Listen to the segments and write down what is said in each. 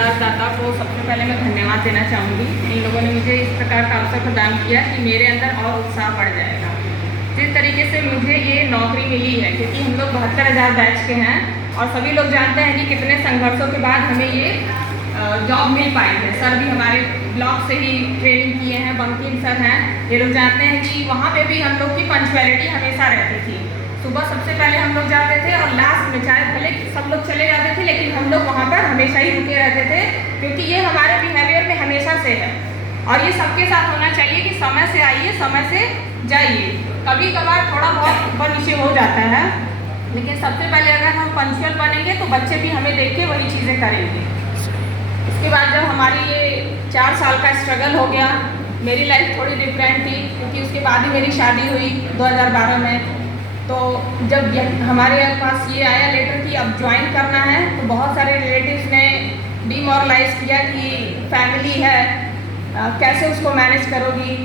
अंदाजदाता को सबसे पहले मैं धन्यवाद देना चाहूँगी। इन लोगों ने मुझे इस प्रकार का अवसर प्रदान किया कि मेरे अंदर और उत्साह बढ़ जाएगा। जिस तरीके से मुझे ये नौकरी मिली है, क्योंकि हम लोग 72,000 बैच के हैं और सभी लोग जानते हैं कि कितने संघर्षों के बाद हमें ये जॉब मिल पाई है। सर भी हमारे ब्लॉक से ही ट्रेनिंग किए हैं, बंकिम सर हैं, ये लोग जानते हैं कि वहाँ पे भी हम लोग की पंक्चुअलिटी हमेशा रहती थी। सुबह सबसे पहले हम लोग जाते थे और लास्ट में चाहे भले सब लोग चले जाते थे, लेकिन हम लोग वहाँ पर हमेशा ही रुके रहते थे, क्योंकि ये हमारे बिहेवियर में हमेशा से है और ये सबके साथ होना चाहिए कि समय से आइए, समय से जाइए। कभी कभार थोड़ा बहुत ऊपर नीचे हो जाता है, लेकिन सबसे पहले अगर हम पंक्चुअल बनेंगे तो बच्चे भी हमें देख के वही चीज़ें करेंगे। उसके बाद जब हमारी ये 4 साल का स्ट्रगल हो गया, मेरी लाइफ थोड़ी डिफरेंट थी, क्योंकि उसके बाद ही मेरी शादी हुई 2012 में। तो जब हमारे पास ये आया लेटर कि अब ज्वाइन करना है, तो बहुत सारे रिलेटिव्स ने डिमोरलाइज किया कि फैमिली है, कैसे उसको मैनेज करोगी,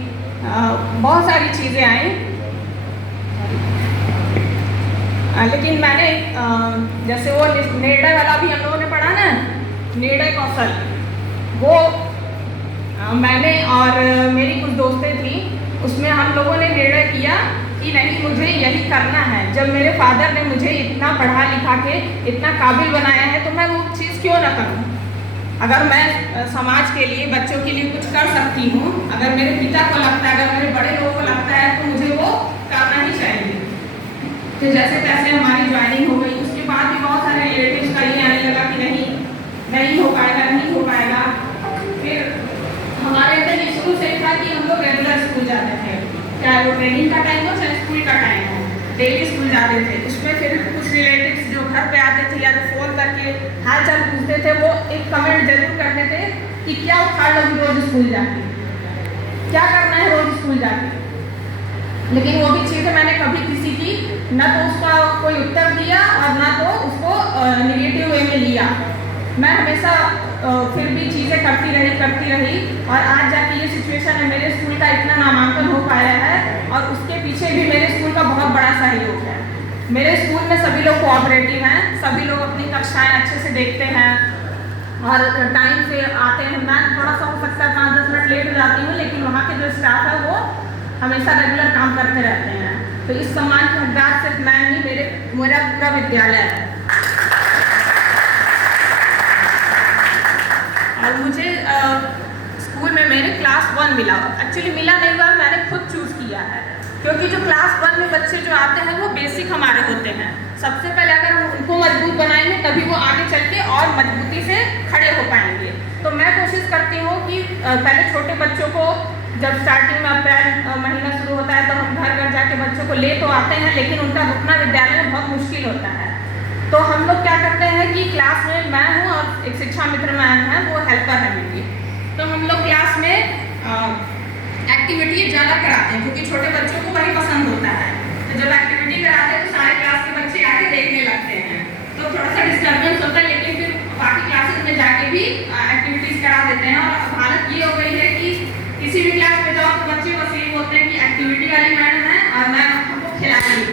बहुत सारी चीज़ें आई। लेकिन मैंने जैसे वो निर्णय वाला भी हम लोगों ने पढ़ा ना, निर्णय कौशल, वो मैंने और मेरी कुछ दोस्तें थी, उसमें हम लोगों ने निर्णय किया कि नहीं, मुझे यही करना है। जब मेरे फादर ने मुझे इतना पढ़ा लिखा के इतना काबिल बनाया है, तो मैं वो चीज़ क्यों ना करूं। अगर मैं समाज के लिए, बच्चों के लिए कुछ कर सकती हूँ, अगर मेरे पिता को लगता है, अगर मेरे बड़े लोगों को लगता है, तो मुझे वो करना ही चाहिए। तो जैसे तैसे हमारी ज्वाइनिंग हो गई। उसके बाद भी बहुत सारे रिलेटिव्स का ये आने लगा कि नहीं हो पाएगा, नहीं हो पाएगा। फिर हमारे अंदर ये शुरू से था कि हम लोग रेगुलर स्कूल जाते थे, चाहे वो ट्रेनिंग का टाइम हो चाहे स्कूल का टाइम हो, डेली स्कूल जाते थे। उसमें फिर कुछ रिलेटिव्स जो घर पे आते थे या तो फ़ोन करके हाल चाल पूछते थे, वो एक कमेंट जरूर करते थे कि क्या उखाड़ लोगी रोज स्कूल जाके, क्या करना है रोज स्कूल जाके। लेकिन वो भी चीज़ें मैंने कभी किसी की न तो उसका कोई उत्तर दिया और ना तो उसको निगेटिव वे में लिया। मैं हमेशा फिर भी चीज़ें करती रही और आज जाके ये सिचुएशन है, मेरे स्कूल का इतना नामांकन हो पाया है और उसके पीछे भी मेरे स्कूल का बहुत बड़ा सहयोग है। मेरे स्कूल में सभी लोग कोऑपरेटिव हैं, सभी लोग अपनी कक्षाएं अच्छे से देखते हैं और टाइम से आते हैं। मैं थोड़ा सा हो सकता है 5-10 मिनट लेट हो जाती हूँ, लेकिन वहाँ के जो स्टाफ है वो हमेशा रेगुलर काम करते रहते हैं। तो इस सम्मान की हकदार सिर्फ मैं नहीं, मेरा पूरा विद्यालय है। और मुझे स्कूल में मेरे क्लास 1 मिला। एक्चुअली मिला नहीं हुआ, मैंने खुद चूज़ किया है, क्योंकि जो क्लास 1 में बच्चे जो आते हैं वो बेसिक हमारे होते हैं। सबसे पहले अगर हम उनको मजबूत बनाएंगे, तभी वो आगे चल के और मजबूती से खड़े हो पाएंगे। तो मैं कोशिश करती हूँ कि पहले छोटे बच्चों को, जब स्टार्टिंग में अप्रैल महीना शुरू होता है, तो हम घर घर जाके बच्चों को ले तो आते हैं, लेकिन उनका रुकना विद्यालय में बहुत मुश्किल होता है। तो हम लोग क्या करते हैं कि क्लास में मैं हूँ और एक शिक्षा मित्र मैम है, वो हेल्पर है मेरी। तो हम लोग क्लास में एक्टिविटी ज़्यादा कराते हैं, क्योंकि छोटे बच्चों को वही पसंद होता है। तो जब एक्टिविटी कराते हैं तो सारे क्लास के बच्चे आके देखने लगते हैं, तो थोड़ा सा डिस्टर्बेंस होता है, लेकिन फिर बाकी क्लासेस में जाके भी एक्टिविटीज़ करा देते हैं। और हालत ये हो गई है कि किसी भी क्लास में जाओ तो बच्चे बस यही बोलते हैं कि एक्टिविटी वाली मैडम है और मैम हमको खिलाएंगी।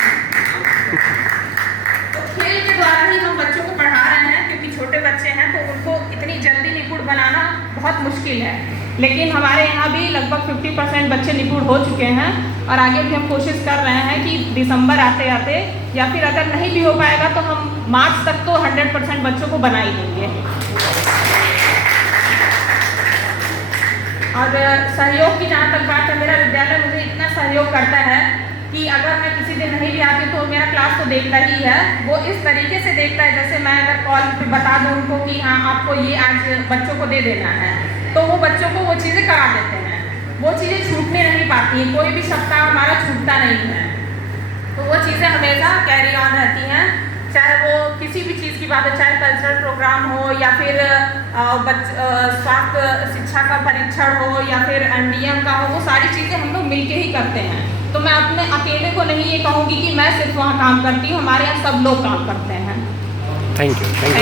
तो खेल के द्वारा ही हम बच्चों को पढ़ा रहे हैं, क्योंकि छोटे बच्चे हैं तो उनको इतनी जल्दी निपुण बनाना बहुत मुश्किल है। लेकिन हमारे यहाँ भी लगभग 50% बच्चे निपुण हो चुके हैं और आगे भी हम कोशिश कर रहे हैं कि दिसंबर आते आते, या फिर अगर नहीं भी हो पाएगा तो हम मार्च तक तो 100% बच्चों को बना ही देंगे। और सहयोग की जहाँ तक बात है, मेरा विद्यालय मुझे इतना सहयोग करता है कि अगर मैं किसी दिन नहीं भी आती तो मेरा क्लास तो देखता ही है। वो इस तरीके से देखता है, जैसे मैं अगर कॉल पे बता दूँ उनको कि हाँ आपको ये आज बच्चों को दे देना है, तो वो बच्चों को वो चीज़ें करा देते हैं। वो चीज़ें छूटने नहीं पाती हैं, कोई भी सप्ताह हमारा छूटता नहीं है। तो वो चीज़ें हमेशा कैरी ऑन रहती हैं, चाहे वो किसी भी चीज़ की बात है, चाहे कल्चरल प्रोग्राम हो या फिर स्वास्थ्य शिक्षा का परीक्षण हो या फिर एनडीएम का हो, वो सारी चीज़ें हम लोग मिलके ही करते हैं। तो मैं अपने अकेले को नहीं ये कहूँगी कि मैं सिर्फ वहाँ काम करती हूँ, हमारे यहाँ सब लोग काम करते हैं। Thank you.